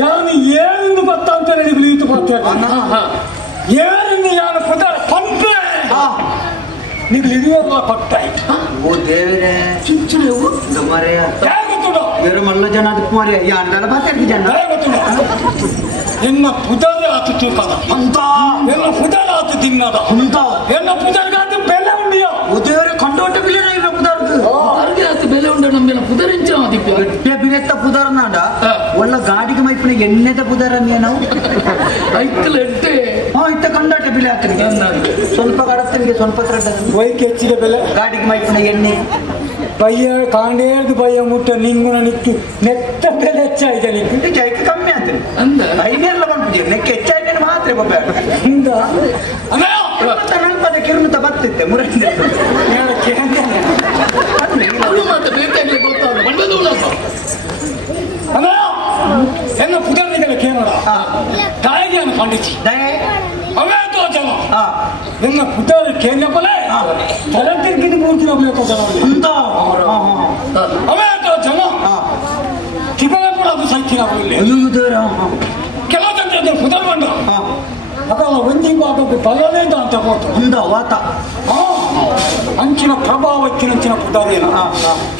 ಯಾನು ಏನು ಗೊತ್ತ ಅಂತ ನನಗೆ ಲೀತು ಬರ್ತೇನೆ ಏನು ಯಾನು ಪದ ಪಂಪೆ నీకు లిడియోలో పట్టాయి ఓ దేవరే చిచ్చులేవు నమరియా తాగుతుడు వేరే మల్ల జనాది కుమారి యాండల బాతకి జన తాగుతుడు ఎన్న పుదల అతుతు కద అంత ఎన్న పుదల అతు తిన్నద అంత ఎన్న పుదల గాదు బెల్ల ఉండియో ఓ దేవరే కండోట బిలేన ఇన్న పుదరకు అర్గి అతు బెల్ల ఉండ నమ్మిన పుదరించాం అది బిరెత్త పుదరనాడ ಒಳ್ಳ ಗಾಡಿಗೆ ಮೈಪನ ಎಣ್ಣೆದ ಪುದರ ನೀನು ಐತಲೆಟ್ಟೆ ಇತ್ತ ಕಂಡಾಟ ಬಿಲೆ ಆತನಿಗೆ ಸ್ವಲ್ಪ ಗಡತನಿಗೆ ಸ್ವಲ್ಪ ವೈಕ್ ಹೆಚ್ಚಿದ ಬೆಲೆ ಗಾಡಿಗೆ ಮೈಪನ ಎಣ್ಣೆ ಬಯ್ಯ ಕಾಂಡೇದು ಬಯ್ಯ ಮುಟ್ಟ ನಿಂಗುನ ನಿಕ್ಕು ನೆತ್ತ ಬೆಲೆ ಹೆಚ್ಚಾಯ್ತು ನಿಕ್ಕು ಜೈಕ್ ಕಮ್ಮಿ ಆತನಿ ಅಂದ ಐನೆಲ್ಲ ಬಂದ್ಬಿಟ್ಟಿದೆ ನೆಕ್ಕೆ ಹೆಚ್ಚಾಯ್ತು ಮಾತ್ರ ಬಬ್ಬ ಹಿಂದ ನಲ್ಪದ ಕಿರುನುತ್ತ ಬರ್ತಿದ್ದೆ ಮುರಂದ ಮತ್ತೆ ಬೇಕಾಗ್ಲಿ ಗೊತ್ತಾಗ ಮಂಡದೂಲ ಎನ್ನ ಪುದರ್ನಿಗಳ ಕೇರಳ ತಾಯಿಯನ್ನು ಖಂಡಿಸಿ ಅವೇ ಜನ ಎನ್ನ ಪುದರ್ ಕೇಂದ್ರಪಲೆ ತಲೆ ತಿರುಗಿದ ಮೂರ್ತಿ ಹೋಗ್ಬೇಕು ಜನ ಅವೇ ಜನ ತಿರುಗಲೇ ಕೂಡ ಅದು ಸೈತಿನ ಕೆಲವು ಜನ ಪುದರ್ ಬಂದ ಅದಲ್ಲ ಒಂದಿ ಭಾಗಕ್ಕೆ ಬಲವೇದ ಅಂತ ಹೋಗ್ತು ವಾತ ಅಂಚಿನ ಪ್ರಭಾವಕ್ಕಿನಂಚಿನ ಪುದರೇನ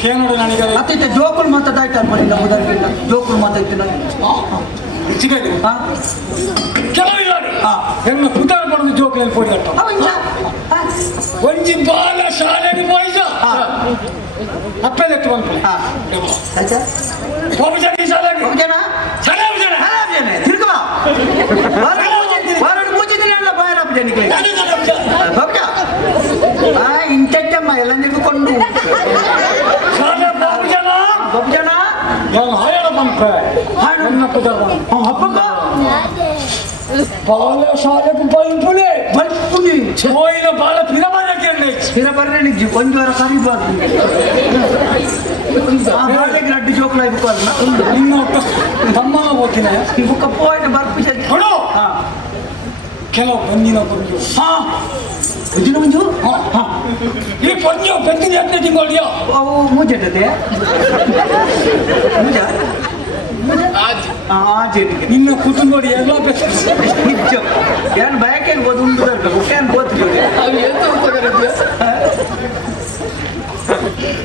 ಕೇನಡ ನನಗೆ ಅತ್ತಿತ್ತ ಜೋಕುಲ್ ಮಾತಾಡ್ತಾನೆ ಮರಿಂದ ಪುದರ್ಗಿಂತ ಜೋಕುಲ್ ಮಾತಾಡ್ತೀನಿ ಸಿಗಲಿ ಕೆಲವಿಲ್ಲ ಹೆಣ್ಣ ಪುದರ್ ಬಡದು ಜೋಕುಲಲ್ಲಿ ಪೋಡಿಗಟ್ಟ ಒಂಜಿ ಬಾಲ ಶಾಲೆಗೆ ಪೋಯಿಸ ಅಪ್ಪೆಲೆತ್ತು ಬಂತು ಒಬ್ಬಜನ ಶಾಲೆಗೆ ಒಬ್ಬಜನ ತಿರುಗವ ವಾರಡು ಮೂಚಿದ್ರೆ ಎಲ್ಲ ಬಾಯರ ಅಪ್ಪಜನಿಗೆ ಇಂಟಮ್ಮ ಎಲ್ಲ ನಿಲ್ಕೊಂಡು ಬಬ್ಜನ ಹಾಯಣ ಬಂತ ಹಾಯಣ್ಣ ಪುದರ್ ಹಬ್ಬಕ್ಕ ಬಾಲ ಶಾಲೆಗೆ ಬಲ್ಪುಳೆ ಬಲ್ಪುಳಿ ಹೋಯಿನ ಬಾಲ ಪಿರಬಾರಕ್ಕೆ ಪಿರಬರ್ರೆ ನಿಜ ಒಂದು ವಾರ ಕರಿಬಾರ್ದು ಬಾಳೆಗೆ ಅಡ್ಡಿ ಜೋಕುಲ ಇಬ್ಬಲ್ಲ ಇನ್ನು ತಮ್ಮ ಹೋಗ್ತೀನಿ ಬುಕ್ಕ ಪೋಯಿನ ಬರ್ಪಿಸ ಕೊಡು ಕೆಲವು ಬಂದಿನ ಬಂದು ಇದಿನ ಮುಂಜು ಈ ಪಂಜು ಬೆಂದಿನ ಎತ್ತನೆ ತಿಂಗಳಿಯೋ ಅವು ಮೂಜೆಟ್ಟದೆ ಮೂಜ ನಿನ್ನ ಕುಟುಂಬಡಿ ಎಲ್ಲ ನಿಜ ಏನು ಬಯಕೇನು ಬೋದು ಉಂಟು ತರಬೇಕು ಏನು ಬೋತಿದೆ ಅದು ಎಂತ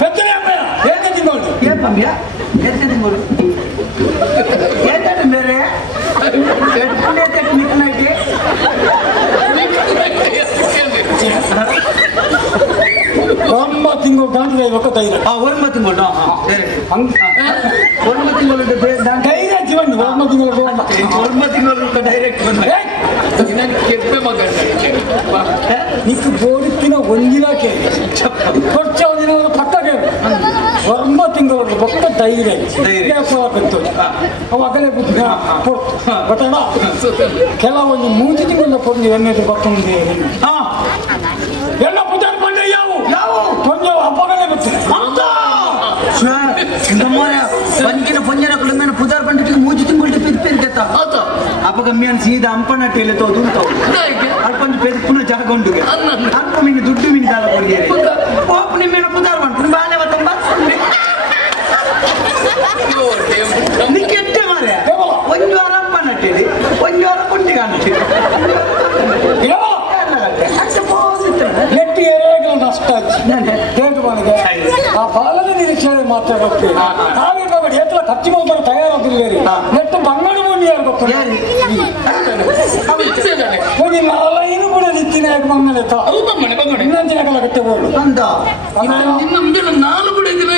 ಬೆತ್ತನೆ ಅಮ್ಮಯ್ಯ ಏನೇ ತಿಂಗಳು ಏನು ಪಮ್ಯ ಎತ್ತೆ ತಿಂಗಳು ಏತಾಟ ಬೇರೆ ಎಟ್ಟು ನಿಕ್ಕನಾಗಿ ಒಮ್ಮ ತಿಂಗಳು ದಾಂಟ್ರೆ ಇವತ್ತು ಧೈರ್ಯ ಒಮ್ಮ ತಿಂಗಳು ಒಮ್ಮ ತಿಂಗಳು ಧೈರ್ಯ ಜೀವನ ಒಮ್ಮ ತಿಂಗಳು ಒಮ್ಮ ತಿಂಗಳು ಡೈರೆಕ್ಟ್ ಬಂದ ಕೆಪ್ಪೆ ಮಗ నీకు బోడికిన వంగిలాకే ఖర్చు ದಿನ ಪಕ್ಕಗೆ ವರ್ಮ ತಿಂಗಳು ಒಕ್ಕ ಧೈರ್ಯ ಅವಾಗಲೇ ಗೊತ್ತಣ ಕೆಲವೊಂದು 3 ತಿಂಗಳ ಕೊಂದು ಎಣ್ಣೆದು ಬರ್ತಂಗೆ ಎಲ್ಲ ಪುಜಾರಿ ಬಂದ್ರೆ ಯಾವ ಕೊಂಜ ಹಬ್ಬಗಳೇ ಬರ್ತದೆ ಬಂದಿನ ಪೊಂಜನ ಕುಲಮೇನ ಪುದಾರ್ ಬಂದಿಟ್ಟು 3 ತಿಂಗಳು ಪೆರ್ಗೆತ್ತ ಅಪ್ಪ ಕಮ್ಮಿ ಅನ್ ಸೀದಾ ಅಂಪನಟ್ಟಿ ಎಲ್ಲ ತೋದು ಉಂಟವು ಅಲ್ಪಂದು ಪೆರ್ಪುನ ಜಾಗ ಉಂಟು ಅಲ್ಪ ಮೀನು ದುಡ್ಡು ಮೀನು ದಾಲ ಕೊಡ್ಗೆ ಪೋಪ್ ನಿಮ್ಮೇನ ಪುದಾರ್ ಬಂತು ಬಾಳೆ ಬತ್ತಂಬ ನಿಕ್ಕೆಟ್ಟೆ ಮಾರೆ ಒಂದು ವಾರ ಅಂಪನಟ್ಟಿದೆ ಒಂದು ವಾರ ಕೊಟ್ಟಿ ಕಾಣ್ತೀವಿ ನೆಟ್ಟಿ ಎರೆಗಳು ನಷ್ಟ ಹೇಗೆ ಮನೆಗೆ ಆ ಬಾಲದ ನಿರೀಕ್ಷೆ ಮಾತಾಡೋಕೆ ಹಾಗೆ ನೋಡಿ ಎತ್ತರ ಖರ್ಚು ಮಾಡ್ತಾರೆ ತಯಾರಾಗಿರ್ಲೇರಿ ನೆಟ್ಟು ಬಂಗಾಳ ಭೂಮಿ ಯಾರು ಗೊತ್ತಿಲ್ಲ ನಾಲೈನು ಕೂಡ ನಿತ್ತಿನ ಬಂಗಳೆತ್ತ ಇನ್ನೊಂದು ಜನಗಳ ಗಟ್ಟೆ ಹೋಗು ನಿನ್ನ ಮುಂದೆ 4 ಕೂಡ ಇದ್ದೀವಿ